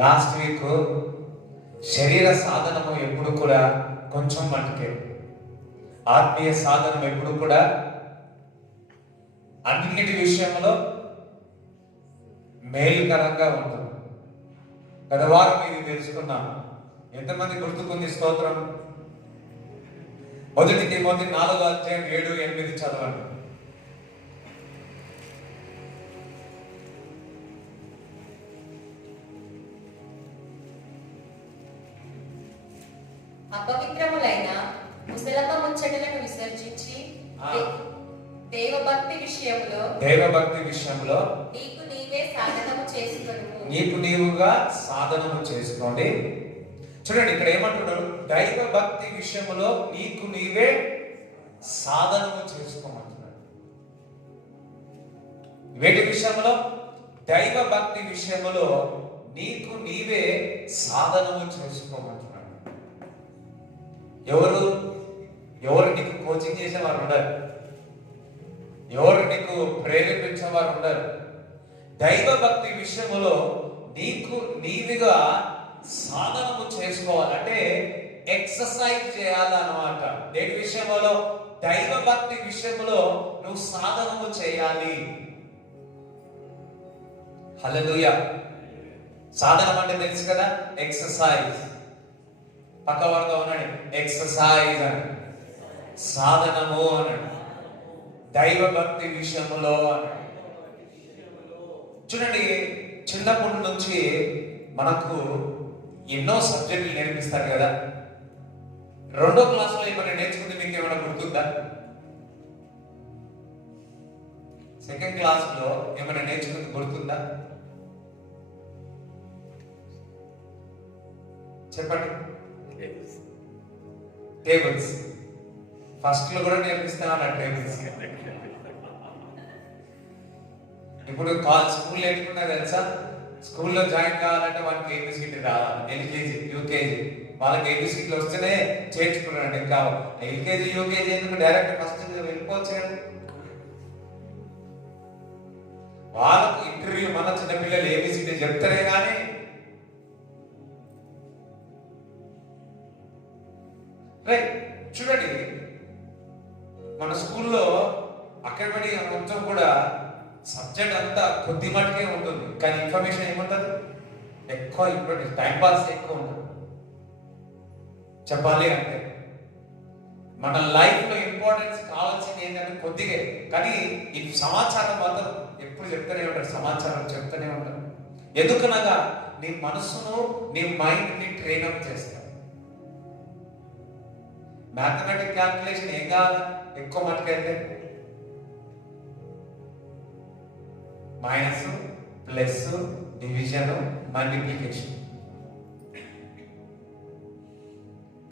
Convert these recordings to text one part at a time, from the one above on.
Last week శరీర సాధనము ఎప్పుడు కూడా కొంచెం మట్టుకే, ఆత్మీయ సాధనం ఎప్పుడు కూడా అన్నిటి విషయంలో మేలుకరంగా ఉంటుంది. గత వారం ఇది తెలుసుకున్నాం. ఎంతమంది గుర్తుకుంది? స్తోత్రం. 1 తిమోతి 4:7-8 చదవండి. అపవిత్రములైన ముసలమ్మ ముచ్చటలను విసర్జించి దైవభక్తి విషయంలో నీకు నీవుగా సాధనము చేసుకోండి. చూడండి, ఇక్కడ ఏమంటున్నాడు? దైవ భక్తి విషయంలో నీకు నీవే సాధనము చేసుకోమంటున్నాడు. వేటి విషయంలో? దైవ భక్తి విషయంలో నీకు నీవే సాధనము చేసుకోమంటున్నాడు. ఎవరు నీకు కోచింగ్ చేసేవారు ఉండరు, ఎవరు నీకు ప్రేరేపించేవారు ఉండరు. దైవ భక్తి విషయంలో నీకు నీవిగా సాధనము చేసుకోవాలంటే ఎక్సర్సైజ్ చేయాలన్నమాట. దేని విషయంలో? దైవ భక్తి విషయంలో నువ్వు సాధనము చేయాలి. హల్లెలూయా. సాధనం అంటే తెలుసు కదా, ఎక్సర్సైజ్. పక్కవాడుగా ఉన్నాడు, ఎక్సర్సైజ్ అని, సాధనము అన్నాడు. దైవ భక్తి విషయంలో అన్నాడు. చూడండి, చిన్నప్పటి నుంచి మనకు ఎన్నో సబ్జెక్టులు నేర్పిస్తారు కదా. 2వ క్లాసులో ఏమైనా నేర్చుకుంది మీకు ఏమైనా గుర్తుందా? 2nd క్లాసులో ఏమైనా నేర్చుకుంది గుర్తుందా? చెప్పండి. టేబుల్స్. ఫస్ట్ లో కూడా నేర్పిస్తాను టేబుల్స్. ఇప్పుడు స్కూల్ నేర్చుకున్నా తెలుసా? స్కూల్లో జాయిన్ కావాలంటే వాళ్ళకి ఏబిసిటీ రావాలి. ఎల్కేజీ, యూకేజీ వాళ్ళకి ఏబిసిటీ వస్తేనే చేర్చుకున్నారండి. ఇంకా ఎల్కేజీ, యూకేజీ ఎందుకు? డైరెక్ట్ ఫస్ట్ వెళ్ళిపోవచ్చు. వాళ్ళకు ఇంటర్వ్యూ మన చిన్నపిల్లలు ఏబిసిటీ చెప్తారే కానీ రైట్. చూడండి, మన స్కూల్లో అకాడమీ మొత్తం కూడా సబ్జెక్ట్ అంతా కొద్ది మటుకే ఉంటుంది, కానీ ఇన్ఫర్మేషన్ ఏముంటుంది? ఎక్కువ ఇంపార్టెంట్. టైం పాస్ ఎక్కువ ఉంటుంది. చెప్పాలి అంటే మన లైఫ్ లో ఇంపార్టెన్స్ కావాల్సింది ఏంటంటే కొద్దిగా, కానీ ఈ సమాచారం మాత్రం ఎప్పుడు చెప్తూనే ఉంటారు. సమాచారం చెప్తూనే ఉంటారు. ఎందుకనగా నీ మనసును, నీ మైండ్ ని ట్రైనప్ చేస్తారు. మ్యాథమెటిక్ క్యాల్కులేషన్ ఏం కావాలి? ఎక్కువ మటుకైతే మైనస్, ప్లస్, డివిజన్, మల్టిప్లికేషన్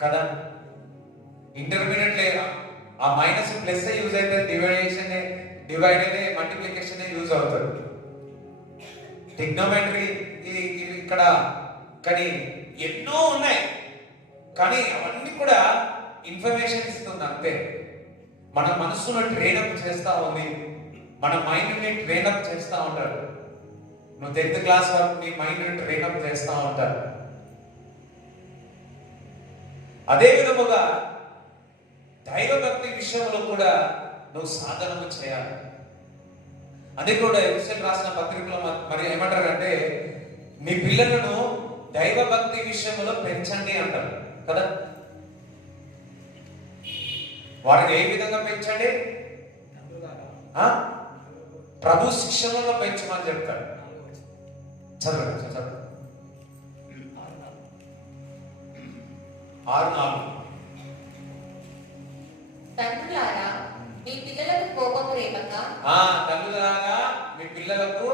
కదా. ఇంటర్మీడియట్ ఆ మైనస్ ప్లస్ యూజ్ అయితే డివైడ్ మల్టిప్లికేషన్ యూజ్ అవుతుంది. ట్రిగ్నోమెట్రీ ఇక్కడ, కానీ ఎన్నో ఉన్నాయి, కానీ అవన్నీ కూడా ఇన్ఫర్మేషన్ ఇస్తుంది అంతే. మన మనసును ట్రైనప్ చేస్తా ఉంది, మన మైండ్ ని ట్రైనప్ చేస్తా ఉంటారు. నువ్వు 10th క్లాస్ వరకు నీ మైండ్ ని ట్రైనప్ చేస్తా ఉంటారు. అదే విధముగా దైవభక్తి విషయంలో కూడా నువ్వు సాధనము చేయాలి. అదే కూడా ఎఫెసీయులకు రాసిన పత్రికలో మరి ఏమంటారంటే, మీ పిల్లలను దైవభక్తి విషయంలో పెంచండి అంటారు కదా. వారిని ఏ విధంగా పెంచండి? ప్రభు శిక్షణలో పెంచమని చెప్తారు. చదవండి, చదవండి. 6:4. తండ్రులారా మీ పిల్లలకు కోపము రేపక. తల్లులారా మీ పిల్లలకు,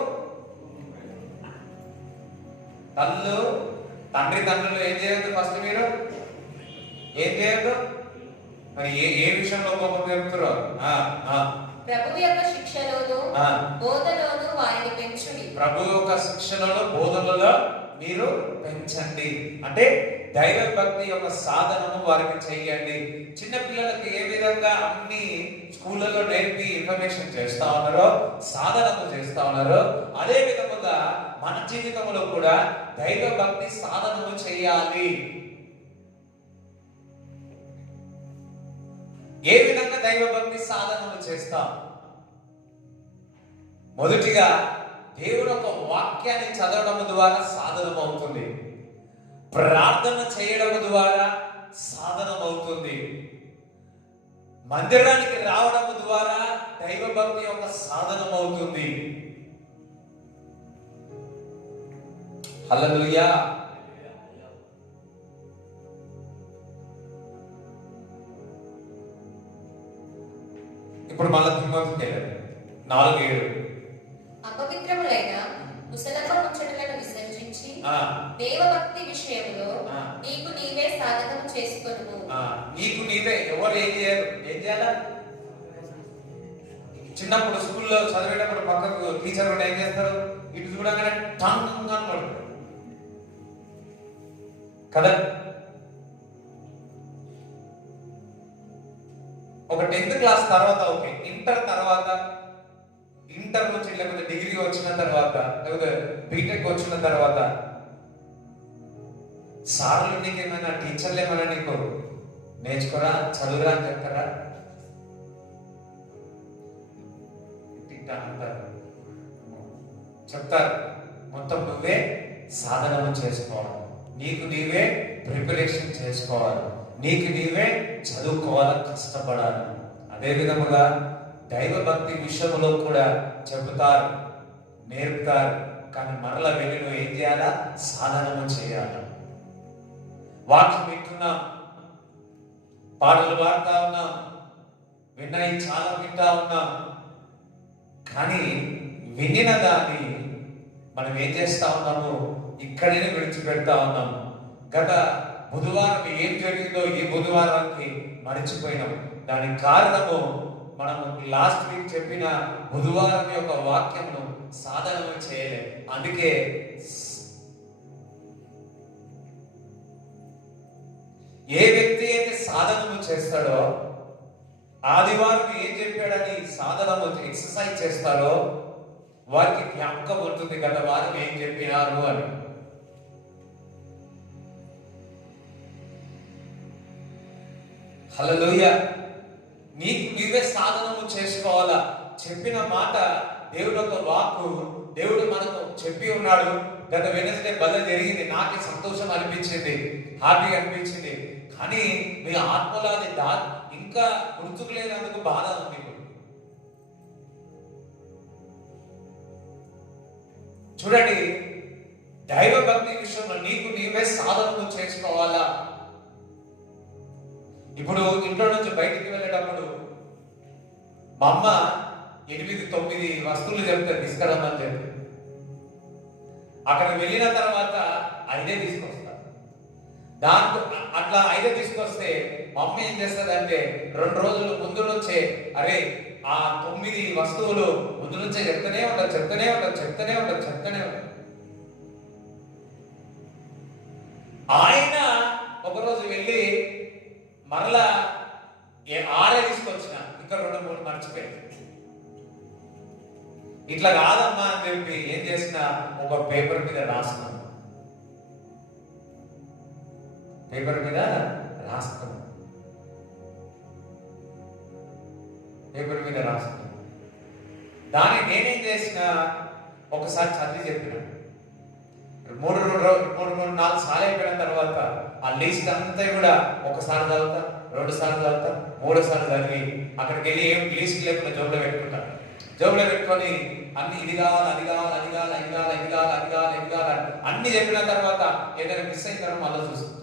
తండ్రులు ఏం చేయొద్దు? ఫస్ట్ మీరు ఏం చేయొద్దు? మరి ఏ విషయంలో కోపం చెప్తారో? ప్రభు యొక్క శిక్షలోను బోధలోను వారిని పెంచుడి. ప్రభు యొక్క శిక్షణలో, బోధనలో మీరు పెంచండి. అంటే దైవ భక్తి యొక్క సాధనము వారికి చేయండి. చిన్న పిల్లలకి ఏ విధంగా అన్ని స్కూళ్ళలో నేర్పి ఇన్ఫర్మేషన్ చేస్తా ఉన్నారో, సాధనము చేస్తా ఉన్నారో, అదే విధముగా మన జీవితంలో కూడా దైవ భక్తి సాధనము చేయాలి. ఏ విధంగా దైవ భక్తి సాధనము చేస్తాం? మొదటిగా దేవుడు ఒక వాక్యాన్ని చదవడం ద్వారా సాధనం అవుతుంది. ప్రార్థన చేయడం ద్వారా సాధనం అవుతుంది. మందిరానికి రావడం ద్వారా దైవ భక్తి యొక్క సాధనం అవుతుంది. హల్లెలూయా. ఇప్పుడు మళ్ళీ తిమోతికి 4:7 అపవిత్రములైన ముసలమ్మ ముచ్చటలను విసర్జించి దేవభక్తి విషయంలో నీకు నీవే సాధకం చేసుకొనుము. నీకు నీవే. ఎవరు ఏం చేయరు? ఏం చేయాలా? చిన్నప్పుడు స్కూల్లో చదివేటప్పుడు పక్కకు టీచర్ కూడా ఏం చేస్తారు? ఇటు చూడగానే టాంగ్ అని పడతారు కదా. ఒక 10th క్లాస్ తర్వాత, ఓకే, ఇంటర్ తర్వాత, ఇంటర్ నుంచి లేకపోతే డిగ్రీ వచ్చిన తర్వాత, లేకపోతే బీటెక్ వచ్చిన తర్వాత సార్లు నీకేమైనా, టీచర్లు ఏమైనా నీకు నేర్చుకోరా, చదువురా అని చెప్తారా? అంటారు, చెప్తారు. మొత్తం నువ్వే సాధనము చేసుకోవాలి, నీకు నీవే ప్రిపరేషన్ చేసుకోవాలి, నీకు నీవే చదువుకోవాలి, కష్టపడాలి. అదే విధముగా దైవ భక్తి విషయంలో కూడా చెబుతారు, నేర్పుతారు. కానీ మరల వెళ్ళి నువ్వు ఏం చేయాలా? సాధనము చేయాలి. వాక్యం వింటున్నాం, పాటలు పాడుతా ఉన్నాం, విన్నవి చాలా వింటా ఉన్నాం. కానీ వినిన దాన్ని మనం ఏం చేస్తా ఉన్నాము? ఇక్కడనే విడిచిపెడతా ఉన్నాము. గత బుధవారం ఏం జరిగిందో ఈ బుధవారానికి మరిచిపోయినాం. దానికి కారణము మనము లాస్ట్ వీక్ చెప్పిన బుధవారం యొక్క వాక్యమును సాధనము చేయలేదు. అందుకే ఏ వ్యక్తి అయితే సాధనము చేస్తాడో, ఆదివారం ఏం చెప్పాడని సాధనము ఎక్సర్సైజ్ చేస్తారో వారికి జ్ఞాపకం ఉంటుంది గత వారం ఏం చెప్పినారు అని. హల్లెలూయా. నీకు నీవే సాధనము చేసుకోవాలా. చెప్పిన మాట, దేవుడు ఒక వాక్కు దేవుడు మనకు చెప్పి ఉన్నాడు. గత వెనస్డే బల జరిగింది, నాకే సంతోషం అనిపించింది, హ్యాపీ అనిపించింది. కానీ మీ ఆత్మలో అది ఇంకా గుర్తుకు లేనందుకు బాధ ఉంది. చూడండి, దైవ భక్తి విషయంలో నీకు నీవే సాధనము చేసుకోవాలా. ఇప్పుడు ఇంట్లో నుంచి బయటికి వెళ్ళేటప్పుడు మా అమ్మ 8-9 వస్తువులు చెప్తారు తీసుకురమ్మని చెప్పి. అక్కడ వెళ్ళిన తర్వాత 5 తీసుకొస్తా. దాంట్లో అట్లా 5 తీసుకొస్తే మా అమ్మ ఏం చేస్తుంది అంటే 2 రోజులు ముందు నుంచే, అరే ఆ 9 వస్తువులు ముందు నుంచే చెప్తూనే ఉంటారు. ఆయన ఒకరోజు వెళ్ళి మరలా 6 తీసుకొచ్చిన, ఇంకా 2-3 మర్చిపోయింది. ఇట్లా కాదమ్మా అని చెప్పి ఏం చేసిన, ఒక పేపర్ మీద రాస్తున్నాను. దాన్ని నేనేం చేసిన, ఒకసారి చదివి చెప్పిన. 3-4 సార్లు అయిపోయిన తర్వాత ఆ లిస్ట్ అంతా కూడా ఒకసారి చదువుతా, 2 సార్లు చదువుతా, 3 సార్లు చదివి అక్కడికి వెళ్ళి ఏం లిస్ట్ లేకుండా జోబులో పెట్టుకుంటా. జోబులో పెట్టుకొని అన్ని ఇది కావాలి అన్ని చెప్పిన తర్వాత ఏదైనా మిస్ అయిన మళ్ళీ చూసుకుంటా.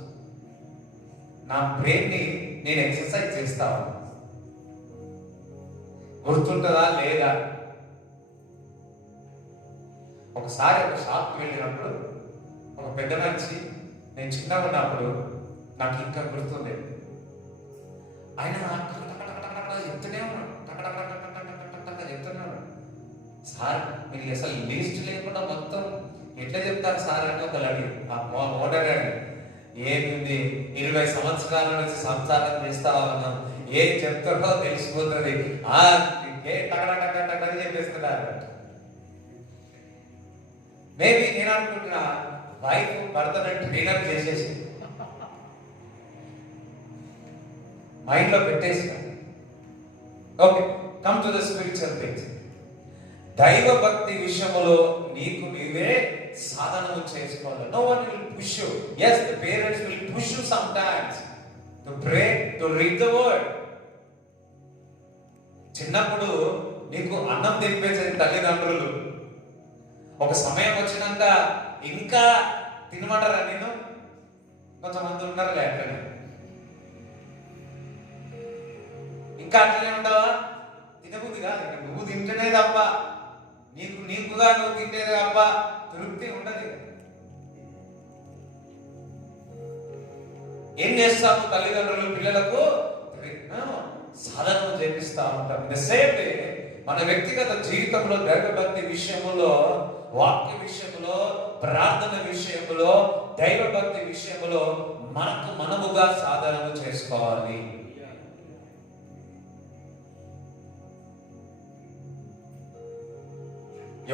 నా బ్రెయిన్ ని నేను ఎక్సర్సైజ్ చేస్తా. గుర్తుంటుందా లేదా? ఒకసారి ఒక షాప్కి వెళ్ళినప్పుడు ఒక పెద్ద మనిషి, నేను చిన్నగా ఉన్నప్పుడు నాకు ఇంకా గుర్తుంది, ఆయన చెప్తూనే చెప్తున్నాడు, సార్ మీరు అసలు లిస్ట్ లేకుండా మొత్తం ఎట్లా చెప్తారు సార్ అని ఒకళ్ళు అడిగి, మా ఓనర్ అని, ఏముంది 20 సంవత్సరాల నుంచి సంసారం చేస్తా ఉన్నాం, ఏం చెప్తారో తెలిసిపోతుంది, టకటకటకటకని చెప్పేస్తున్నారు. మేబీ నేను అనుకుంటున్నా వైఫ్ భర్తను ట్రైనప్ చేసేసి మైండ్ లో పెట్టేసిన. Okay, come to the spiritual things. దైవ భక్తి విషయములో నీకు నీవే సాధనము చేసుకోవాలి. No one will push you. yes, the parents will push you sometimes to pray, to read the word. చిన్నప్పుడు నీకు అన్నం తినిపించేది తల్లిదండ్రులు. ఒక సమయం వచ్చినాక ఇంకా తినమంటారా? నేను కొంతమంది ఉన్నారు లేకనే ఇంకా అట్లనే ఉండవా? తినబుద్ధి కాదు, నువ్వు తింటేనే తప్ప, నీకుగా నువ్వు తింటేనే తప్ప తృప్తి ఉండదు. ఏం చేస్తాము? తల్లిదండ్రులు పిల్లలకు సాధనలు చేపిస్తా ఉంటాం. సేపే మన వ్యక్తిగత జీవితంలో దైవభక్తి విషయంలో, వాక్య విషయంలో, ప్రార్థన విషయంలో, దైవభక్తి విషయంలో మనముగా సాధనలు చేసుకోవాలి.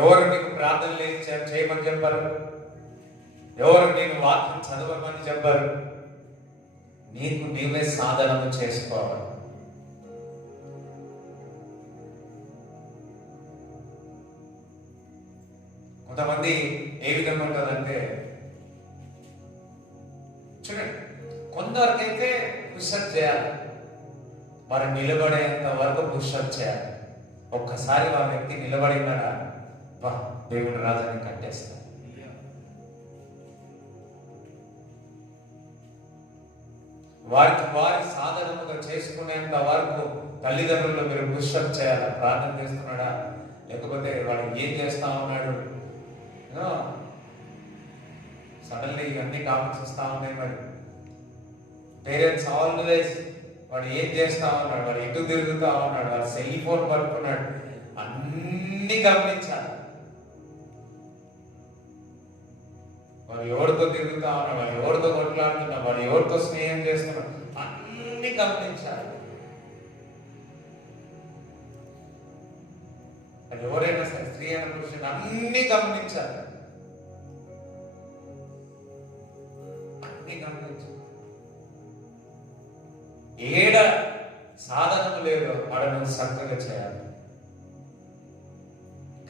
ఎవరు నీకు ప్రార్థన చేయమని చెప్పారు? ఎవరు నేను వాక్యం చదవమని చెప్పారు? నీకు నీవే సాధనము చేసుకోవాలి. కొంతమంది ఏ విధంగా ఉంటుందంటే, చూడండి, కొందరికైతే పుషప్ చేయాలి, వారు నిలబడేంత వరకు పుషప్ చేయాలి. ఒక్కసారి ఆ వ్యక్తి నిలబడినాడా, దేవుడు రాజాన్ని కట్టేస్తాడు. వారి సాధనముగా చేసుకునేంత వరకు తల్లిదండ్రులు మీరు పుషప్ చేయాలి. ప్రార్థన చేస్తున్నాడా, లేకపోతే వాడు ఏం చేస్తా ఉన్నాడు, సడన్లీ ఇవన్నీ కామెంట్స్ వస్తా ఉన్నాయి. మరి పేరెంట్స్ ఆల్వేస్ వాడు ఏం చేస్తా ఉన్నాడు, వాడు ఎటు తిరుగుతా ఉన్నాడు, వాడు సెల్ ఫోన్ పట్టుకున్నాడు, అన్ని గమనించాలి. వాడు ఎవరితో తిరుగుతా ఉన్నాడు, వాడు ఎవరితో కొట్లాడుతున్నాడు, వాడు ఎవరితో స్నేహం చేస్తున్నాడు, అన్ని గమనించాలి. అది ఎవరైనా సరే, స్త్రీ అయిన పురుషుడు, అన్ని గమనించాలి. అన్ని గమనించాలి. ఏడ సాధనము లేదో అడను చక్కగా చేయాలి,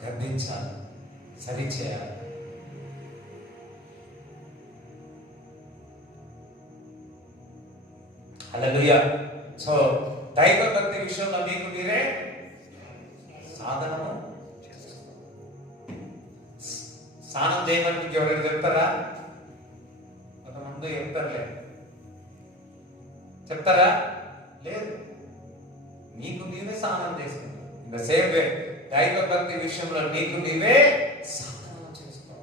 గద్దించాలి, సరి చేయాలి. హల్లెలూయా. సో దైవ భక్తి విషయంలో మీకు మీరే సాధనము స్నానం చేయమని మీకు ఎవరైనా చెప్తారా? కొంతమంది చెప్తారా? లేదు, నీకు నీవే స్నానం చేసుకుంటావు. ఇన్ ద సేమ్ వే దైవ భక్తి విషయంలో నీకు నీవే సాధనం చేసుకో.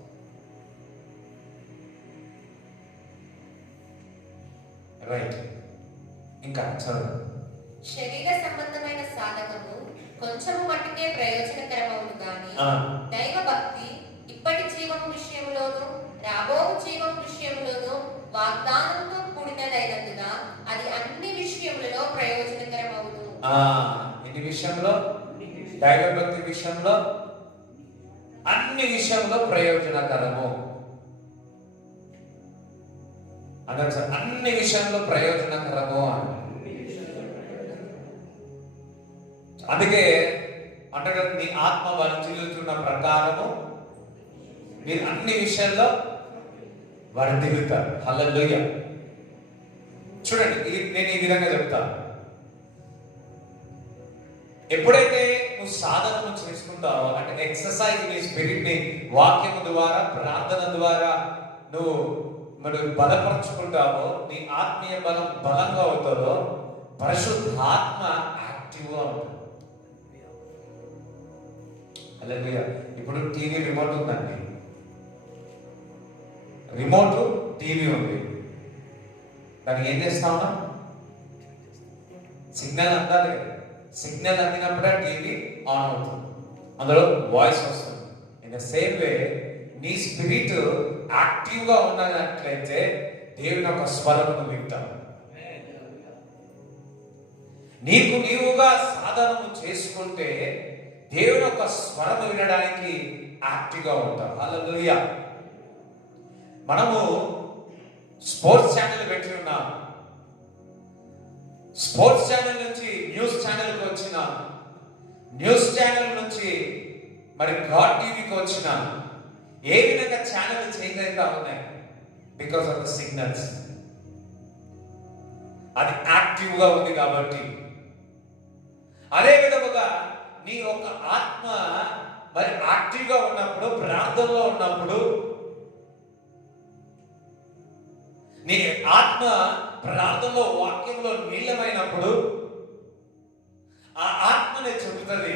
రైట్, ఇంకా చదువు. శరీర సంబంధమైన సాధకము కొంచెము మట్టుకే ప్రయోజనకరమవును గాని దైవ భక్తి ఇప్పటి జీవం విషయంలోను రాబో జీవం విషయంలోను వాగ్దానంతో కూడినదైనందున అది అన్ని విషయములలో ప్రయోజనకరమవును. ఎన్ని విషయంలో? దైవ భక్తి విషయంలో, అన్ని విషయంలో ప్రయోజనకరము అన్నారు సార్. అన్ని విషయంలో ప్రయోజనకరము అని. అందుకే అంటే నీ ఆత్మ వర్ధిల్లుతున్న ప్రకారము మీరు అన్ని విషయాల్లో వర్ధిల్లుతారు. హల్లెలూయా. చూడండి, నేను ఈ విధంగా చెప్తాను. ఎప్పుడైతే నువ్వు సాధనను చేసుకుంటావో, అంటే ఎక్సర్సైజ్ నీ స్పిరిట్ ని వాక్యము ద్వారా, ప్రార్థన ద్వారా నువ్వు బలపరుచుకుంటావో, నీ ఆత్మీయ బలం బలంగా అవుతుందో, పరిశుద్ధాత్మ యాక్టివ్గా ఉంటుంది. హల్లెలూయా. ఇప్పుడు టీవీ రిమోట్ ఉందండి, రిమోట్ టీవీ ఉంది, దానికి ఏం చేస్తా ఉన్నాం? సిగ్నల్ అందాలి. సిగ్నల్ అందినప్పుడే టీవీ ఆన్ అవుతుంది, అందులో వాయిస్ వస్తుంది. ఇన్ ద సేమ్ వే నీ స్పిరిట్ యాక్టివ్గా ఉన్నట్లయితే దేవుని యొక్క స్వరమును వింటావు. నీకు నీవుగా సాధనము చేసుకుంటే దేవుని యొక్క స్వరము వినడానికి యాక్టివ్గా ఉంటాం. హల్లెలూయా. మనము స్పోర్ట్స్ ఛానల్ పెట్టి ఉన్నాం. స్పోర్ట్స్ ఛానల్ నుంచి న్యూస్ ఛానల్కి వచ్చిన, న్యూస్ ఛానల్ నుంచి మరి గాడ్ టీవీకి వచ్చిన, ఏ విధంగా ఛానల్ చేంజ్ అవుతా ఉన్నాయి? Because of the signals. అది యాక్టివ్గా ఉంది కాబట్టి. అదే విధముగా నీ యొక్క ఆత్మ మరి యాక్టివ్గా ఉన్నప్పుడు, ప్రార్థనలో ఉన్నప్పుడు, నీ ఆత్మ ప్రార్థనలో వాక్యంలో నీలమైనప్పుడు ఆ ఆత్మనే చెబుతుంది,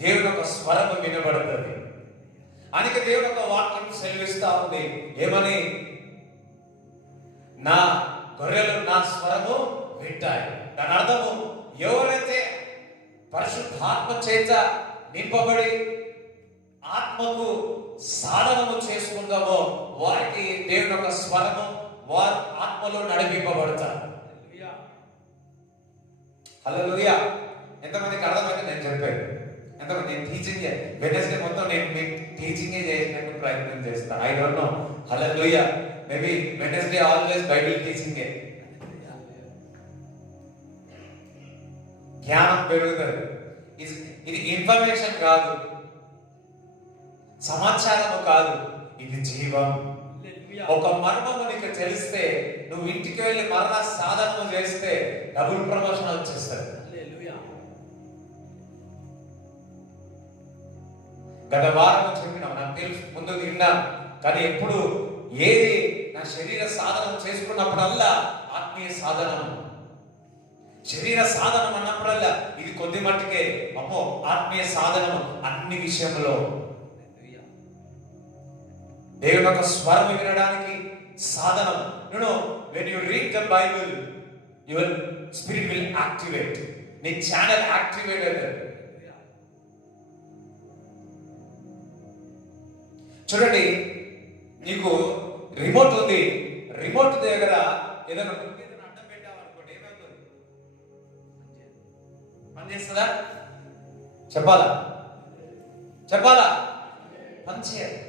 దేవుని యొక్క స్వరము వినబడుతుంది. అందుకే దేవుని యొక్క వాక్యం సెలవిస్తా ఉంది ఏమని? నా గొర్రెలు నా స్వరము వింటాయి. దాని అర్థము, ఎవరైతే పరిశుద్ధాత్మ చేత నింపబడి ఆత్మకు సాధనము చేసుకుందామో వారికి దేవుని యొక్క స్వరము వారి ఆత్మలో నడిపింపబడతారు. హల్లెలూయా. ఎంతమందికి అర్థమైతే నేను చెప్పాను? ఎంతమంది? నేను టీచింగ్ వెడ్నెస్డే మొత్తం నేను మీకు టీచింగే చేయడానికి ప్రయత్నం చేస్తాను. I don't know. Hallelujah. Maybe Wednesday always Bible టీచింగే. జ్ఞానం పెరుగుతుంది. ఇది ఇన్ఫర్మేషన్ కాదు, సమాచారము కాదు, ఇది జీవం. ఒక మర్మము నీకు తెలిస్తే నువ్వు ఇంటికి వెళ్ళి మరణ సాధనము చేస్తే డబుల్ ప్రమోషన్ వచ్చేస్తుంది. గత వారం చెప్పినాం, నాకు తెలుసు, ముందు విన్నా. కానీ ఎప్పుడు ఏది నా శరీర సాధనం చేసుకున్నప్పుడల్లా ఆత్మీయ సాధనం, శరీర సాధనం అన్నప్పుడల్లా ఇది కొద్ది మట్టుకే. అమ్మో, ఆత్మీయ సాధనం అన్ని విషయంలో దేవుని యొక్క స్వరం వినడానికి సాధనం. When you read the Bible your spirit will activate. నీ ఛానల్ యాక్టివేట్ అవుతుంది. చూడండి, నీకు రిమోట్ ఉంది. రిమోట్ దగ్గర ఏదైనా అడ్డం పెట్టామనుకోండి, ఏమవుతుంది? పనిచేస్తుందా? చెప్పాలా? పనిచేయాలి.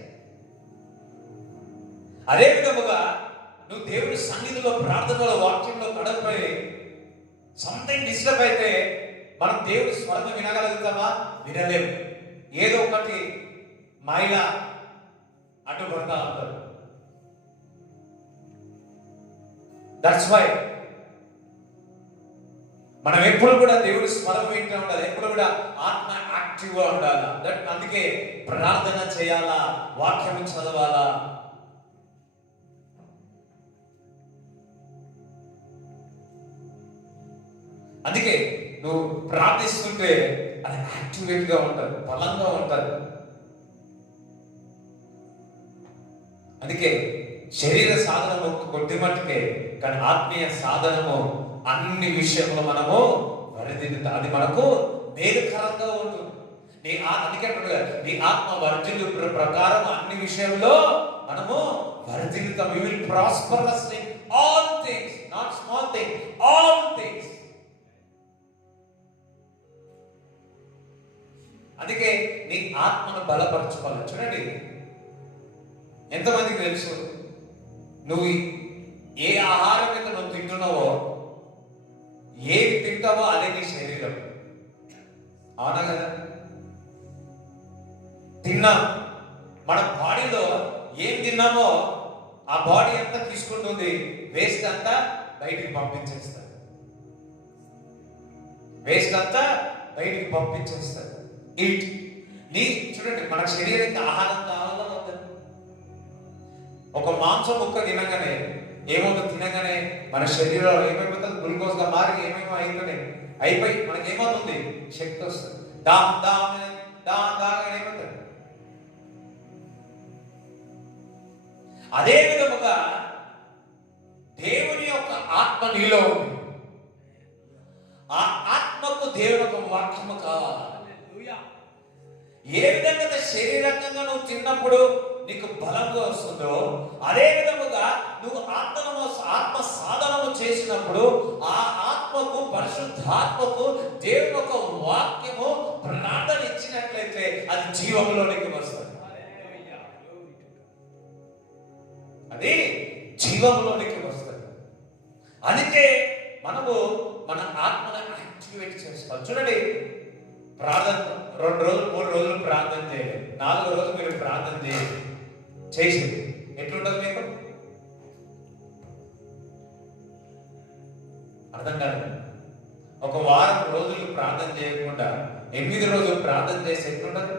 అదే విధముగా నువ్వు దేవుని సన్నిధిలో, ప్రార్థనలో, వాక్యంలో గడపై సంథింగ్ డిస్టర్బ్ అయితే మనం దేవుని స్వరం వినగలుగుతామా? వినలేము. ఏదో ఒకటి మైల అడ్డుపడతా ఉంటారు. దట్స్ వై మనం ఎప్పుడు కూడా దేవుడి స్వరం వింటూ ఉండాలి. ఎప్పుడు కూడా ఆత్మ యాక్టివ్ గా ఉండాలి. అందుకే ప్రార్థన చేయాలా, వాక్యం చదవాలా. అందుకే నువ్వు ప్రార్థిస్తుంటే అది యాక్టివేట్ గా ఉంటుంది, బలంగా ఉంటుంది. అందుకే శరీర సాధనము కొద్ది మట్టుకే, కానీ ఆత్మీయ సాధనము అన్ని విషయంలో మనము వరిదిద్దుతా. అది మనకు మేలుకరంగా ఉంటుంది. అందుకే నీ ఆత్మ వర్ధిల్లు ప్రకారం అన్ని విషయంలో మనము వర్ధిల్లుతాం. You will prosperous in all things, not small thing, all things. అందుకే నీ ఆత్మను బలపరచుకోవాలి. చూడండి, ఎంతమందికి తెలుసు నువ్వు ఏ ఆహారం మీద నువ్వు తింటున్నావో, ఏది తింటావో అదే నీ శరీరం. అవునా కదా? తిన్నాం, మన బాడీలో ఏం తిన్నామో ఆ బాడీ అంతా తీసుకుంటుంది, వేస్ట్ అంతా బయటికి పంపించేస్తుంది. చూడండి, మన శరీరానికి ఆహారం కావాలా వద్దా? ఒక మాంసం ముక్క తినగానే ఏమవుతుంది? తినగానే మన శరీరంలో ఏమైపోతుంది? గ్లూకోజ్ గా మారి ఏమేమో అయిపోయి మనకి ఏమవుతుంది? శక్తి వస్తుంది. ఏమవుతుంది? అదే విధముగా దేవుని యొక్క ఆత్మ నీలో ఉంది. ఆ ఆత్మకు దేవుని యొక్క వాక్యము కావాలి. ఏ విధంగా శరీరకంగా నువ్వు తిన్నప్పుడు నీకు బలంగా వస్తుందో అదే విధముగా నువ్వు ఆత్మ సాధనము చేసినప్పుడు ఆ ఆత్మకు పరిశుద్ధాత్మకు దేవుని యొక్క వాక్యము ప్రార్థన ఇచ్చినట్లయితే అది జీవములోనికి వస్తుంది. అది జీవములోనికి వస్తుంది. అందుకే మనము మన ఆత్మను యాక్టివేట్ చేసుకోవాలి. చూడండి, ప్రార్థన 2 రోజులు 3 రోజులు ప్రార్థన చేయాలి, 4వ రోజు మీరు ప్రార్థన చేసి ఎట్లుంటుంది మీకు? అర్థం కాదు. ఒక వారం రోజులు ప్రార్థన చేయకుండా 8వ రోజు ప్రార్థన చేసి ఎట్లుంటుంది?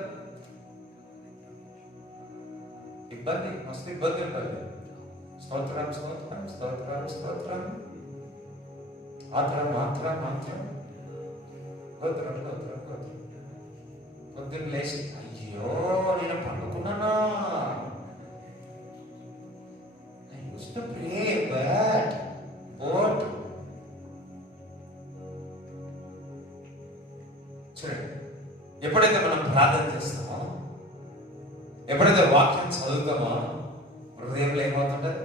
ఇబ్బంది, మస్తు ఇబ్బంది ఉంటుంది. స్తోత్రం స్తోత్రం స్తోత్రం స్తోత్రం, మాత్రం మాత్రం మాత్రం, గోత్రం గోత్రం గోత్రం. పొద్దున్న లేచి అయ్యో నేను పండుకున్నానా, I used to pray but what? చూడండి, ఎప్పుడైతే మనం ప్రార్థన చేస్తామో, ఎప్పుడైతే వాక్యం చదువుతామో హృదయంలో ఏమవుతుంటది?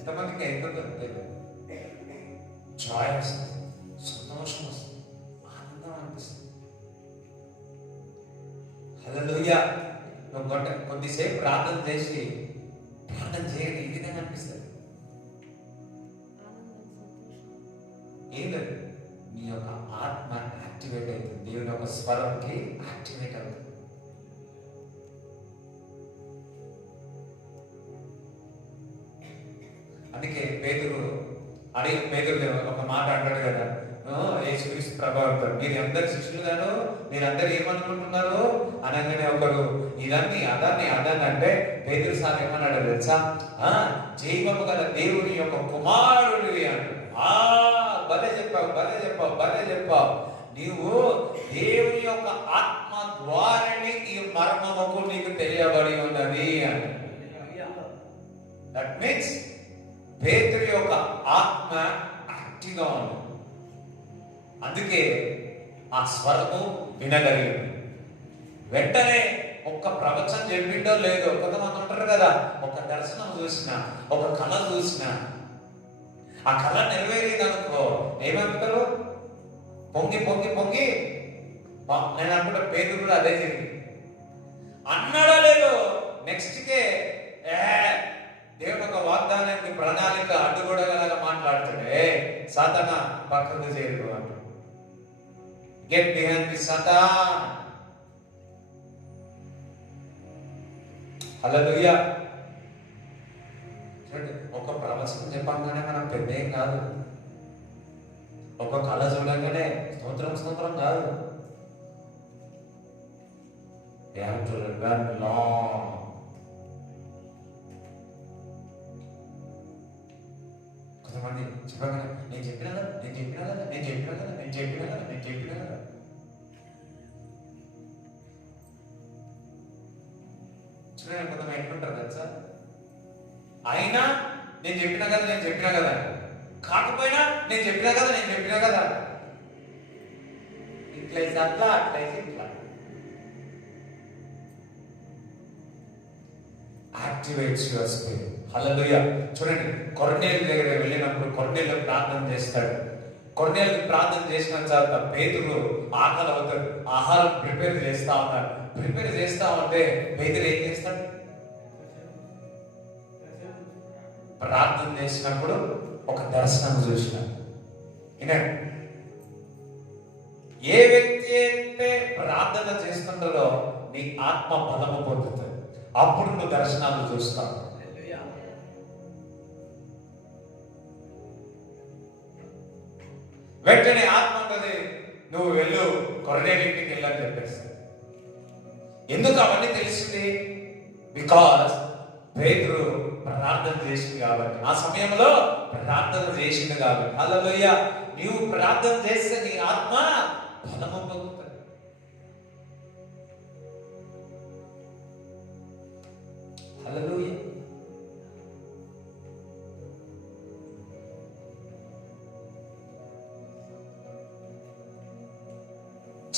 ఇంతమందికి అయిపోతుంది, జాయ్ వస్తుంది, సంతోషం వస్తుంది, ఆనందం అనిపిస్తుంది. హల్లెలూయా. నువ్వు కొద్దిసేపు ప్రార్థన చేసి ప్రార్థన చేయడం ఈ విధంగా అనిపిస్తుంది. ఏం లేదు, నీ యొక్క ఆత్మ యాక్టివేట్ అవుతుంది, దేవుని యొక్క స్వరంకి యాక్టివేట్ అవుతుంది. అందుకే పేతురు ఒక మాట అంటాడు కదా, యేసుక్రీస్తు ప్రభావం, మీరు అందరు శిష్యులు గాను, మీరందరూ ఏమనుకుంటున్నారు అనగానే ఒకరు ఇదాన్ని అదాన్ని అంటే పేతురు సార్ ఏమన్నాడు తెలుసా? జీవము గల దేవుని యొక్క కుమారుడు అన్నాడు. భలే చెప్పావు. నీవు దేవుని యొక్క ఆత్మ ద్వారానే ఈ మర్మముకు నీకు తెలియబడి ఉన్నది అని. దట్ మీన్స్ పేతురు యొక్క ఆత్మ యాక్టివ్గా ఉంది. అందుకే ఆ స్వరము వినగలిగింది. వెంటనే ఒక్క ప్రవచనం చెప్పిండో లేదో, కొంతమంది ఉంటారు కదా, ఒక దర్శనం చూసిన, ఒక కళ చూసిన, ఆ కళ నెరవేరేది అనుకో ఏమంటారు? పొంగి నేను అనుకుంటా పేదలు కూడా అదే జరిగింది. అన్నాడా లేదు, నెక్స్ట్కే దేవుడు ఒక వాగ్దానానికి ప్రణాళిక అడ్డుగోడగలగా మాట్లాడుతాడే, సాతానా పక్కకు చేరు అంటాడు. Get behind the Satan. Hallelujah. చూడండి, ఒక ప్రవచనం చెప్పంగానే మనం పెద్ద ఏం కాదు, ఒక కళ చూడంగానే స్తోత్రం కాదు. కొంతమంది చెప్పగానే నేను చెప్పినా కదా. చూడండి, కొంతమంది ఎట్లుంటారు కదా సార్, అయినా నేను చెప్పినా కదా, కాకపోయినా నేను చెప్పినా కదా, ఇట్లయితే అట్లా, అట్లయితే ఇట్లా. Activates your spirit. హల్లెలూయా. చూడండి, కొర్నేలు దగ్గర వెళ్ళినప్పుడు కొర్నేలు ప్రార్థన చేస్తాడు. కొర్నేలు ప్రార్థన చేసిన తర్వాత పేతురు ఆకలి అవుతాడు, ఆహారం ప్రిపేర్ చేస్తా ఉంటే పేతురు ఏం చేస్తాడు? ప్రార్థన చేసినప్పుడు ఒక దర్శనం చూసినాడు. ఏ వ్యక్తి అయితే ప్రార్థన చేస్తుంటారో నీ ఆత్మ బలము పొందుతుంది. అప్పుడు నువ్వు దర్శనాలు చూస్తావు. వెంటనే ఆత్మ అంటది, నువ్వు వెళ్ళు కొర్నేలు ఇంటికి వెళ్ళని చెప్పేసి. ఎందుకు అవన్నీ తెలిసింది? బికాస్ పేతురు ప్రార్థన చేసింది కాబట్టి, ఆ సమయంలో ప్రార్థన చేసింది కాబట్టి. హల్లెలూయా. నీవు ప్రార్థన చేస్తే నీ ఆత్మ బలము పొందుతుంది. హల్లెలూయా.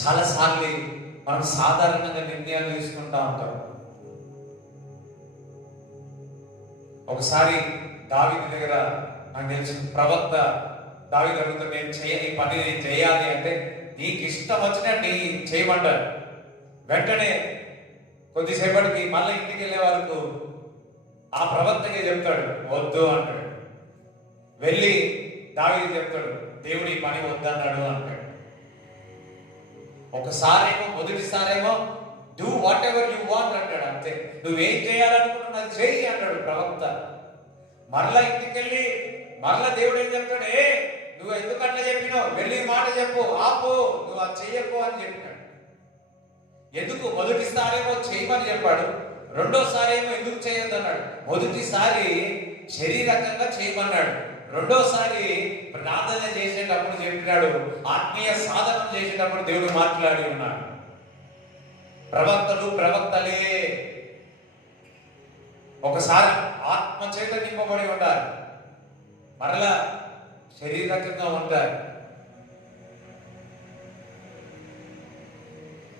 చాలాసార్లు మనం సాధారణంగా నిర్ణయాలు తీసుకుంటా ఉంటాం. ఒకసారి దావీదు దగ్గర నాకు తెలిసిన ప్రవక్త దావీదు అడుగుతా, నేను చేయని పని నేను చేయాలి అంటే, నీకు ఇష్టం వచ్చినట్టు చేయమంటారు. వెంటనే కొద్దిసేపటికి మళ్ళీ ఇంటికి వెళ్ళే వరకు ఆ ప్రవక్తకే చెప్తాడు వద్దు అంటాడు. వెళ్ళి దావీదు చెప్తాడు దేవుడు ఈ పని వద్దన్నాడు అంటాడు. ఒకసారేమో మొదటిసారేమో do whatever you want అంటాడు, అంతే. నువ్వేం చేయాలనుకుంటున్నా చేయి అంటాడు ప్రవక్త. మరలా ఇంటికి వెళ్ళి మరలా దేవుడు ఏం చెప్తాడు, నువ్వు ఎందుకు అట్లా చెప్పినావు, వెళ్ళి మాట చెప్పు, ఆపు, నువ్వు అది చెయ్యకు అని చెప్పినాడు. ఎందుకు? మొదటిసారేమో చేయమని చెప్పాడు, రెండోసారి ఏమో ఎందుకు చేయొద్దు అన్నాడు. మొదటిసారి శరీరకంగా చేయమన్నాడు, రెండోసారి ప్రార్థన చేసేటప్పుడు చెప్పినాడు, ఆత్మీయ సాధన చేసేటప్పుడు దేవుడు మాట్లాడి ఉన్నాడు. ప్రవక్తలు ప్రవక్తలే ఒకసారి ఆత్మ చేత నింపబడి ఉంటారు, మరలా శరీరకంగా ఉంటారు.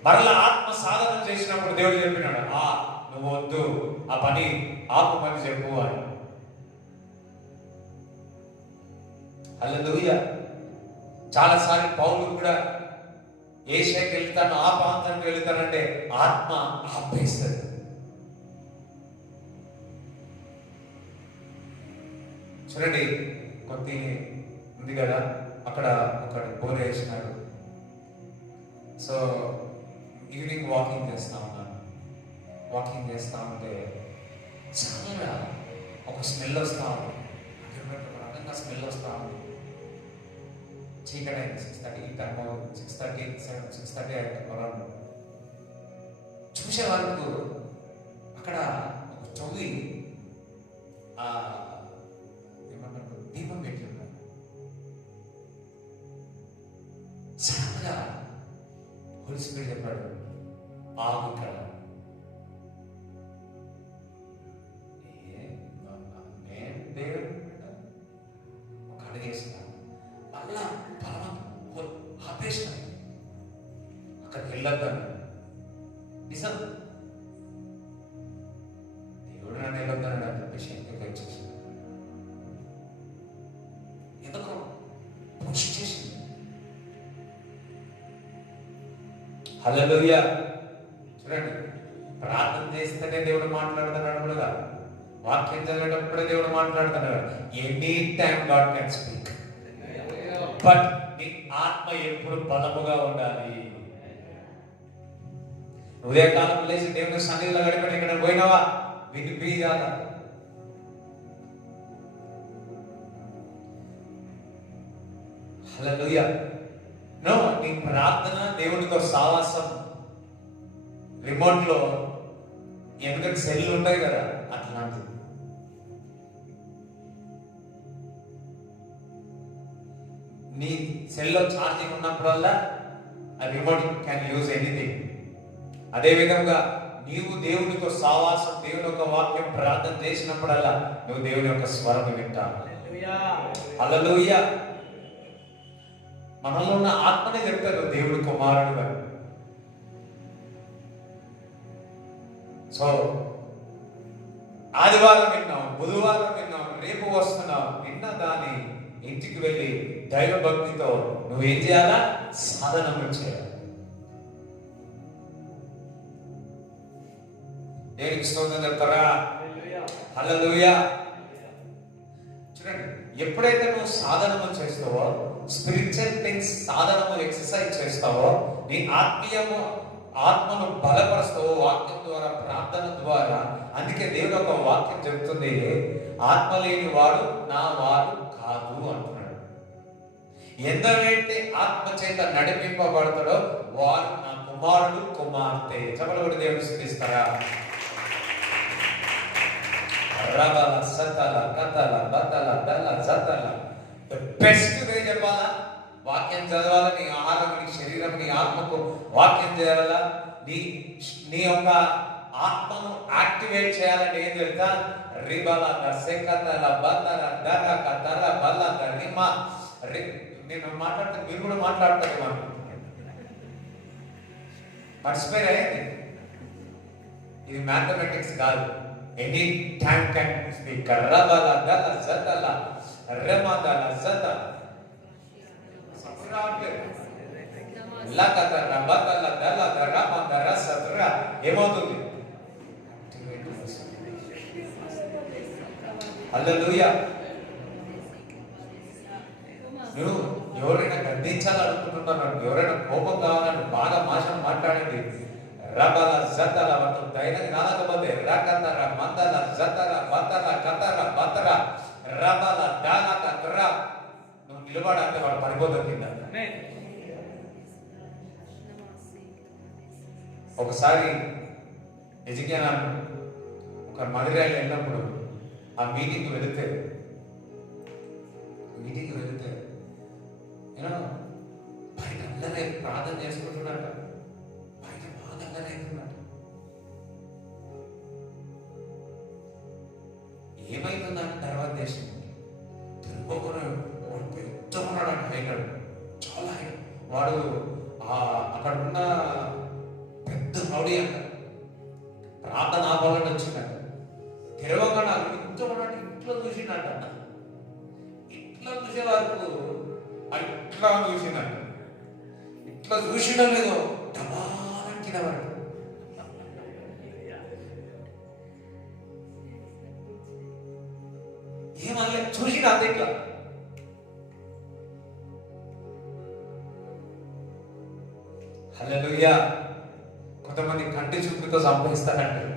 మరలా ఆత్మ సాధన చేసినప్పుడు దేవుడు చెప్పినాడు, నువ్వు వద్దు, ఆ పని ఆపమని చెప్పు అని. హల్లెలూయా. చాలాసార్లు పౌలు కూడా ఏషియాకి వెళ్తాను, ఆ ప్రాంతానికి వెళ్తానంటే ఆత్మ ఆపేస్తుంది. చూడండి, కొద్ది ఉంది కదా, అక్కడ ఒక బోర్ వేసినారు. సో ఈవినింగ్ వాకింగ్ చేస్తా ఉన్నాను. వాకింగ్ చేస్తా ఉంటే చాలా ఒక స్మెల్ వస్తా ఉంది, రకంగా స్మెల్ వస్తా ఉంది. చీకటి అయింది, 6:30 6:30 అరౌండ్. చూసే వరకు అక్కడ ఒక చెవి ఏమన్నారు దీపం పెట్టి ఉన్నారు. సడన్గా హోలీ స్పిరిట్ చెప్పాడు, ఆగు ఇక్కడ. నేను దేవుడు ఒక అడిగేసిన మళ్ళా ఆపేసిన, అక్కడికి వెళ్ళొద్దాను. నిజం, దేవుడు నన్ను వెళ్ళొద్దాను అని చెప్పేసి ఇంటికి వచ్చేసి ఎందుకో పుష్ చేసింది. హల్లెలూయా. చూడండి, ప్రార్థన చేస్తేనే దేవుడు మాట్లాడుతున్నాడు కూడా, వాక్యం చదివేటప్పుడే దేవుడు మాట్లాడుతున్నాడు. Any time God can speak, but నీ ఆత్మ ఎప్పుడు బలముగా ఉండాలి. ఉదయకాలం లేచి దేవుని సన్నిధిలో గడిపి ఇక్కడ పోయినావా వినిపించాల. హల్లెలూయా. నో, నీ ప్రార్థన దేవునితో సావాసం. రిమోట్ లో ఎందుకంటే సెల్ ఉంటాయి కదా, అట్లాంటిది. నీ సెల్లో ఛార్జింగ్ ఉన్నప్పుడల్లా ఆ రిమోట్ క్యాన్ యూజ్ ఎనీథింగ్. అదే విధంగా నీవు దేవునితో సావాసం, దేవుని యొక్క వాక్యం ప్రార్థన చేసినప్పుడల్లా నువ్వు దేవుని యొక్క స్వరం వింటావు. హల్లెలూయా. మనలో ఉన్న ఆత్మనే చెప్తారు దేవుడి కుమారుడు అని. సో ఆదివారం విన్నాం, బుధవారం విన్నాం, రేపు వస్తున్నాం, విన్న దాన్ని ఇంటికి వెళ్ళి దైవ భక్తితో నువ్వేం చేయాలా? సాధన చేయాలి. దేవునికి స్తోత్రం చెప్తారా? హల్లెలూయా. చూడండి, ఎప్పుడైతే నువ్వు సాధనము చేస్తావో, స్పిరిచువల్ థింగ్స్ సాధనము ఎక్సర్సైజ్ చేస్తావో, నీ ఆత్మను బలపరుస్తావో వాక్యం ద్వారా, ప్రార్థన ద్వారా. అందుకే దేవుడు ఒక వాక్యం చెప్తుంది, ఆత్మ లేని వాడు నా వాడు కాదు అంటున్నాడు. ఎందరైతే ఆత్మ చేత నడిపింపబడతాడో వాడు నా కుమారుడు కుమార్తె. చెప్పలు కూడా దేవుడు స్థుతిస్తారా? రబల సతల కతల బతల దల జతల. బెస్ట్ వే చెప్పాలా? వాక్యం చదవాలా, నీ ఆహారం, నీ శరీరం, నీ ఆత్మకు వాక్యం చేయాలా. నీ యొక్క ఆత్మను యాక్టివేట్ చేయాలంటే ఏం తెలుసా? రిబల దశకతల బతల దర కతల బల దరిమ. నేను మాట్లాడితే మీరు కూడా మాట్లాడతారు. మర్చిపోయారా? ఇది మ్యాథమెటిక్స్ కాదు. Any time can speak. రబల దల జతల రమదల జత సఫరాట్ లకత రబదల దల రమదర సత్ర ఏమవుతుంది? హల్లెలూయా. నువ్వు ఎవరైనా గద్దించాలనుకుంటున్నాను, ఎవరైనా కోపం కావాలని బాగా మాషం మాట్లాడండి. రబల జతల వద్దు ధైర్యం కాకపోతే రకతర మందల జతర బతర కతర బతర రబల దాన కతర నువ్వు నిలబడంటే వాడు పడిపోతుంది కింద. ఒకసారి ఎజిజ్ఞానాన్ని ఒక మదిరాలు వెళ్ళినప్పుడు ఆ మీటింగ్ వెళితే బయట అందరూ ప్రార్థన చేసుకుంటున్నాడు. బయట బాగా అందరూ అవుతున్నాడు. ఏమైతుందని తర్వాత దేశం తిరుపతి పెద్దన్నాడు అని హైనాడు, చాలా హైట్. వాడు అక్కడ ఉన్న పెద్ద రౌడీ అంట. ప్రార్థన ఆపాలని వచ్చిందంట. తెరవకుండా ఇంతకున్నాడు. ఇంట్లో చూసిందంట. ఇట్లా చూసే వరకు ఇట్లా చూసిందంట. ఇట్లా చూసినా లేదో డమాలని కింద పడ్డాడు. ఏమనలే, చూసిన అంతే ఇట్లా. హల్లెలూయా. కొంతమంది కంటి చూపుతో సంపాదిస్తారంటారు.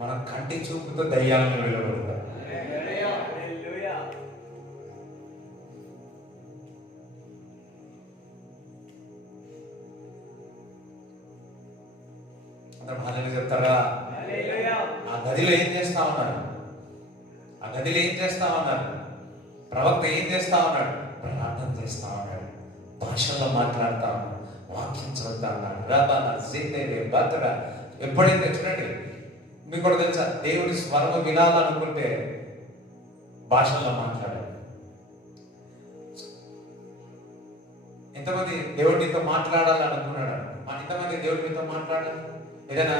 మనం కంటి చూపుతో దయ్యాలను వెళ్ళగలుగుతాం. అందరూ హల్లెలూయా చెప్తారా? ఆ గదిలో ఏం చేస్తా ఉన్నారు? ప్రవక్త ఏం చేస్తా ఉన్నాడు? ప్రార్థన చేస్తా ఉన్నాడు, భాషల్లో మాట్లాడుతా ఉన్నాడు, వాక్యం చదువుతా ఉన్నాడు. రబల జిందేవే బతర. ఎప్పుడైతే చూడండి, మీకు కూడా తెలుసా, దేవుడి స్వరము వినాలనుకుంటే భాషల్లో మాట్లాడాలి. ఎంతమంది దేవుడు నీతో మాట్లాడాలనుకున్నాడు? ఎంతమంది దేవుడు నీతో మాట్లాడాలి? ఏదైనా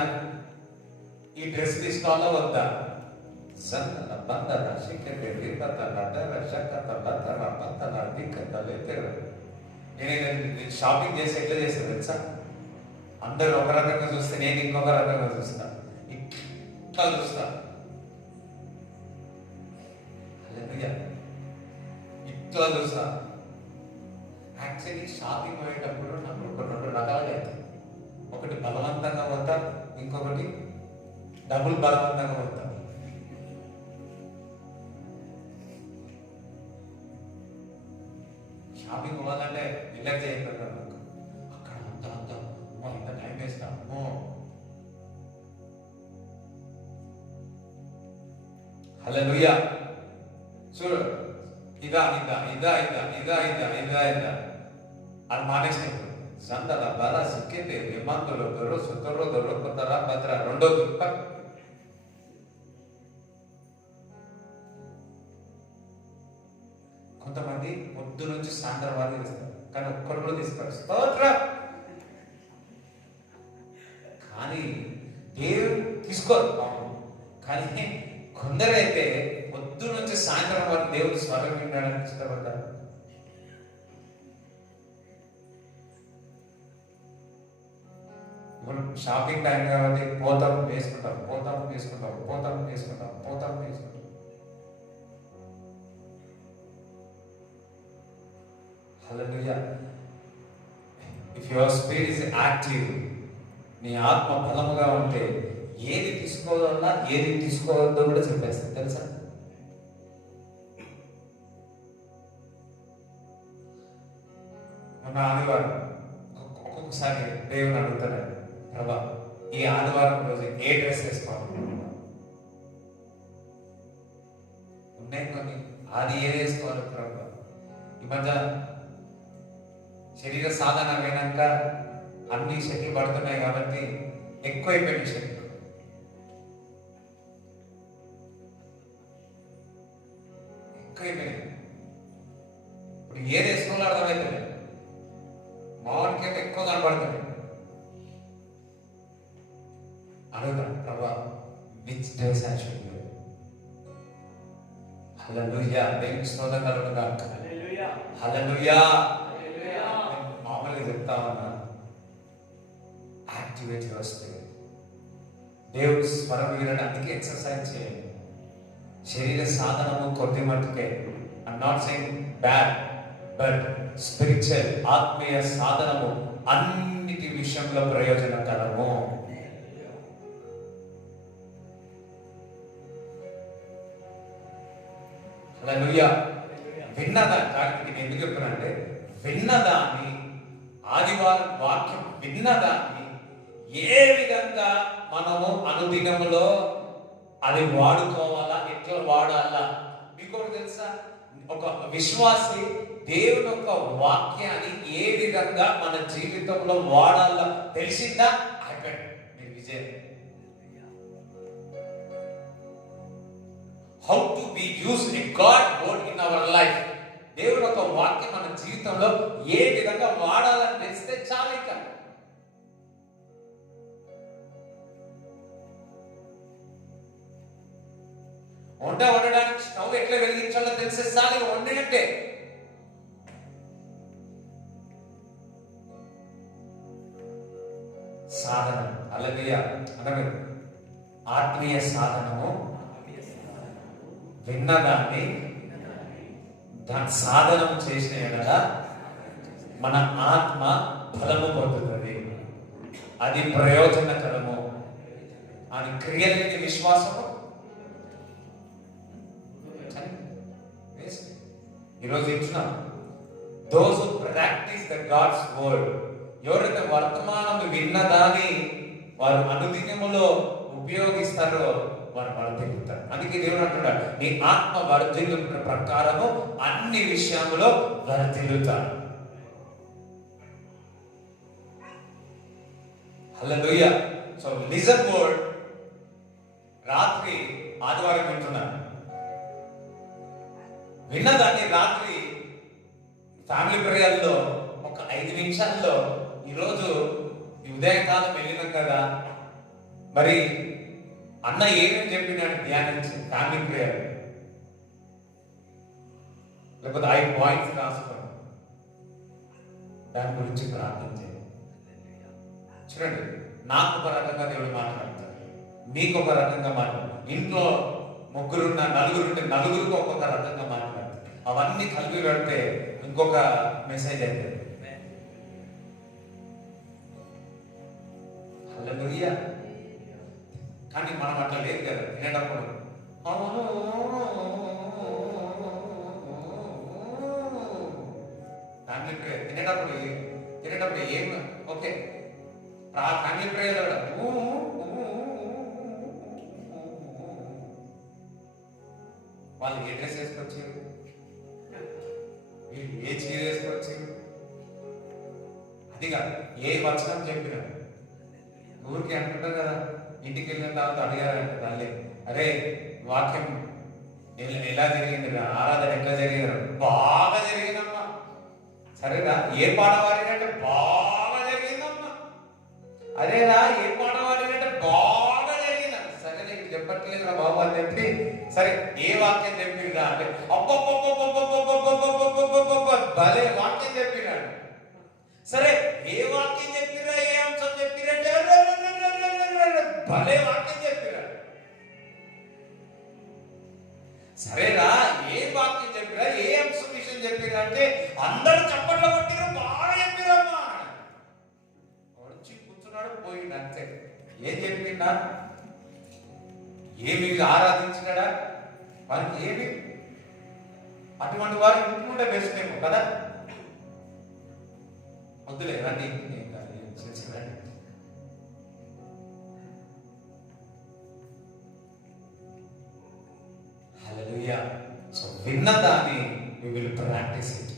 ఈ డ్రెస్ తీసుకోవాలా వద్దా? సన్నల బందల శిఖరే విపతల దర శకత బతల బతల దిక్కత లేతర. నేను షాపింగ్ చేసి ఎట్లా చేస్తాను తెలుసా? అందరూ ఒక రకంగా చూస్తే నేను ఇంకొక రకంగా చూస్తా. ఇట్లా చూస్తా. ఇట్లా చూస్తా. యాక్చువల్లీ షాపింగ్ పోయేటప్పుడు నాకు ఒక 2 రకాలుగా అవుతాయి. ఒకటి బలవంతంగా పోతా, ఇంకొకటి డబుల్ బలవంతంగా పోతా. షాపింగ్ పోవాలంటే రిలాక్స్ అయిపోతాను. అక్కడ అంత ఇంత టైం వేస్తా. హల్లెలూయా. చూడు, ఇదా అది మానేసినప్పుడు సందల బల సిక్కింది విమానంలో దొరకొత్తరా భద్ర రెండో దుఃఖ. కొంతమంది పొద్దు నుంచి సాయంత్రం వరకు తీస్తారు, కానీ ఒక్కరు కూడా తీస్తారు. స్తోత్రం. కానీ దేవుడు తీసుకోరు, కానీ కొందరైతే పొద్దు నుంచి సాయంత్రం వరకు దేవుడు స్వరం వినడానికి ఇష్టపడతారు. ఇప్పుడు షాపింగ్ టైం కాబట్టి పోతాం వేసుకుంటాం. Hallelujah. If your spirit is active, నీ ఆత్మ బలముగా ఉంటే ఏది తీసుకోవాలన్నా ఏది తీసుకోవద్దో కూడా చెప్పేస్తుంది తెలుసా? మన ఆదివారం ఒక్కొక్కసారి దేవుని అడుగుతాడు, ప్రభా ఈ ఆదివారం రోజు ఏ డ్రెస్ వేసుకోవాలి? ఉన్నాయి కొన్ని, అది ఏది వేసుకోవాలి ప్రభా? ఈ మధ్య శరీర సాధన అయినాక అన్ని శక్తులు పడుతున్నాయి కాబట్టి ఎక్కువైపోయిన శక్తులు. ఇప్పుడు ఏది వేసుకోవాలో అర్థమవుతుంది. మామూలుకి ఎక్కువ కనబడుతుంది. అడుగుదాం, ప్రభా which days I should do. Hallelujah. దేవునికి స్తోత్రం కలుగును గాక. హల్లెలూయా. మామూలుగా చెప్తా ఉన్నా, యాక్టివేట్ యువర్ స్పిరిట్. దేవుడి స్వరం వినడానికి ఎక్సర్సైజ్ చేయండి. శరీర సాధనము కొద్ది మట్టుకే. I'm not saying bad, but spiritual ఆత్మీయ సాధనము అన్నిటి విషయంలో ప్రయోజనకరము. హల్లెలూయా. విన్నదాన్ని నేను ఎందుకు చెప్తున్నానంటే, విన్నదాన్ని, ఆదివారం వాక్యం విన్నదాన్ని ఏ విధంగా మనము అనుదినములో అది వాడుకోవాలా, ఎట్లా వాడాలా. మీకు ఒకటి తెలుసా, ఒక విశ్వాసి దేవుని యొక్క వాక్యాన్ని ఏ విధంగా మన జీవితంలో వాడాలా తెలిసిందా, అయిపోయింది మీరు విజయం. How to be use a God word in our life. దేవుని యొక్క వాక్యం మన జీవితంలో ఏ విధంగా వాడాలని తెలిస్తే చాలు. ఇక వంట వండడానికి స్టవ్ ఎట్లా వెలిగించాలో తెలిసే చాలు, వండినట్టే. సాధన, హల్లెలూయా. అనగా ఆత్మీయ సాధనము, విన్నదాన్ని దాని సాధనం చేసిన ఎడల మన ఆత్మ బలము పొందుతుంది. అది ప్రయోజనకరము. అని క్రియలేని విశ్వాసము ఈరోజు ఇచ్చున్నాం. Those who practice the God's word, ఎవరైతే వర్తమానం విన్నదాన్ని వారు అనుదినములో ఉపయోగిస్తారో వారు వర్ధిల్లుతారు. అందుకే దేవుడు అంటున్నాడు, నీ ఆత్మ వర్ధిల్లు ప్రకారము అన్ని విషయంలో వర్ధిల్లుతారు. హల్లెలూయా. So listen word. రాత్రి ఆదివారం వింటున్నాను, విన్నదాన్ని రాత్రి ఫ్యామిలీ ప్రేయర్లో ఒక 5 నిమిషాల్లో, ఈరోజు ఉదయకాలం వెళ్ళినాం కదా, మరి అన్న ఏమేమి చెప్పినాడు ధ్యానించి ఫ్యామిలీ ప్రేయర్, లేకపోతే 5 పాయింట్స్ రాసుకోండి, దాని గురించి ప్రార్థించండి. చూడండి, నాకు ఒక రకంగా దేవుడు మాట్లాడతాడు, మీకు ఒక రకంగా మాట్లాడతాడు. ఇంట్లో ముగ్గురున్న నలుగురుంటే నలుగురికి ఒక్కొక్క రకంగా మాట్లాడతాడు. అవన్నీ కలిపి పెడితే ఇంకొక మెసేజ్ అవుతుంది. హల్లెలూయా. కానీ మనం అట్లా లేదు కదా, తినేటప్పుడు అవును ఫ్యామిలీ ప్రేయర్ తినేటప్పుడు ఏం ఓకే, ఫ్యామిలీ ప్రేయర్ వాళ్ళు ఏ డ్రెస్ వేసుకొచ్చారు, వీళ్ళు ఏ చీర వేసుకొచ్చారు, అది కాదు ఏ వచనం చెప్పినా. ఊరికి అంటుంటారు కదా, ఇంటికి వెళ్ళిన తర్వాత అడిగారంట తల్లి, అరే వాక్యం ఎలా జరిగింది, ఆరాధన ఎట్లా జరిగింది, బాగా జరిగిందమ్మా. సరేనా, ఏ పాట పాడినంటే బాగా జరిగిందమ్మా. అరేనా, ఏ పాట పాడినంటే బాగా జరిగిందా. సరే నీకు చెప్పట్లేదురా బాబు అని చెప్పి, సరే ఏ వాక్యం చెప్పిరా అంటే భలే వాక్యం చెప్పినాడు. సరే ఏ వాక్యం చెప్పిరా, ఏ అంశం చెప్పిరంటే భలే వాక్యం చెప్పిరాడు. సరేరా, ఏ వాక్యం చెప్పిరా, ఏ అంశం విషయం చెప్పిరా అంటే అందరూ చప్పట్లు కొట్టిరా, బాగా చెప్పిరమ్మా. వచ్చి కూర్చున్నాడు, పోయిండు అంతే. ఏం చెప్పిందా, ఏమి ఆరాధించినాడా, వారికి ఏమి అటువంటి వారు ఇంట్లో బెస్ట్ ఏమో కదా. వద్దులే రండి, రండి. హల్లెలూయా. సో విన్న దాన్ని we will practice it.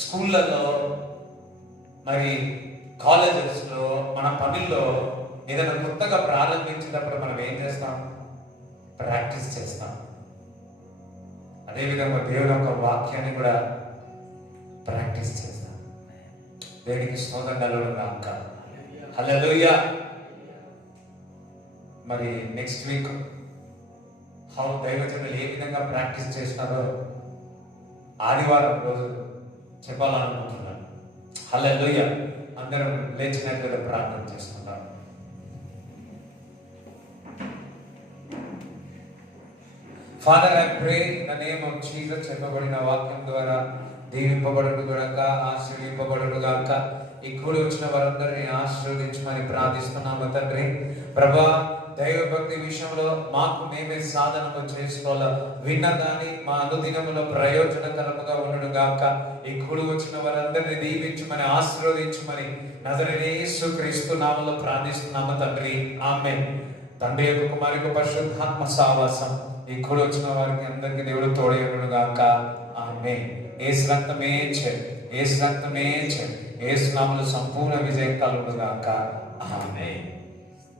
స్కూళ్ళలో మరి కాలేజెస్లో మన పనుల్లో ఏదైనా కొత్తగా ప్రారంభించినప్పుడు మనం ఏం చేస్తాం, ప్రాక్టీస్ చేస్తాం. అదేవిధంగా దేవుని యొక్క వాక్యాన్ని కూడా ప్రాక్టీస్ చేస్తాం. దేవునికి స్తోత్రం కలుగును గాక. హల్లెలూయా. మరి నెక్స్ట్ వీక్ దైవజనులు ఏ విధంగా ప్రాక్టీస్ చేస్తున్నారో ఆదివారం రోజు చెప్పాలనుకుంటున్నాను. హల్లెలూయా. అందరం లేచినట్లుగా ప్రార్థన చేస్తున్నాం. Father, I pray in the name of Jesus, చెప్పబడిన వాక్యం ద్వారా దీవింపబడును గాక, ఆశీర్వదింపబడును గాక. ఈ కూడి వచ్చిన వారందరినీ ఆశీర్వదించమని ప్రార్థిస్తున్నాము తండ్రి. ప్రభా, దైవభక్తి విషయంలో మాకు మేమే సాధనము చేసుకోవాలా, విన్న దాన్ని మా అనుదినములో ప్రయోజనకరముగా ఉండును గాక. ఈ కూడి వచ్చిన వారందరినీ దీవించమని ఆశీర్వదించమని నజరేయుడైన యేసుక్రీస్తు నామములో ప్రార్థిస్తున్నాము తండ్రి. ఆమేన్. తండ్రి యొక్క కుమారుని యొక్క పరిశుద్ధాత్మ సహవాసం ఈ కూడి వచ్చిన వారికి అందరికీ దేవుడు తోడేయును గాక. ఆమేన్. యేసు రక్తమే జయం, యేసు రక్తమే జయం, యేసు నామములో సంపూర్ణ విజయం కలుగును గాక. ఆమేన్.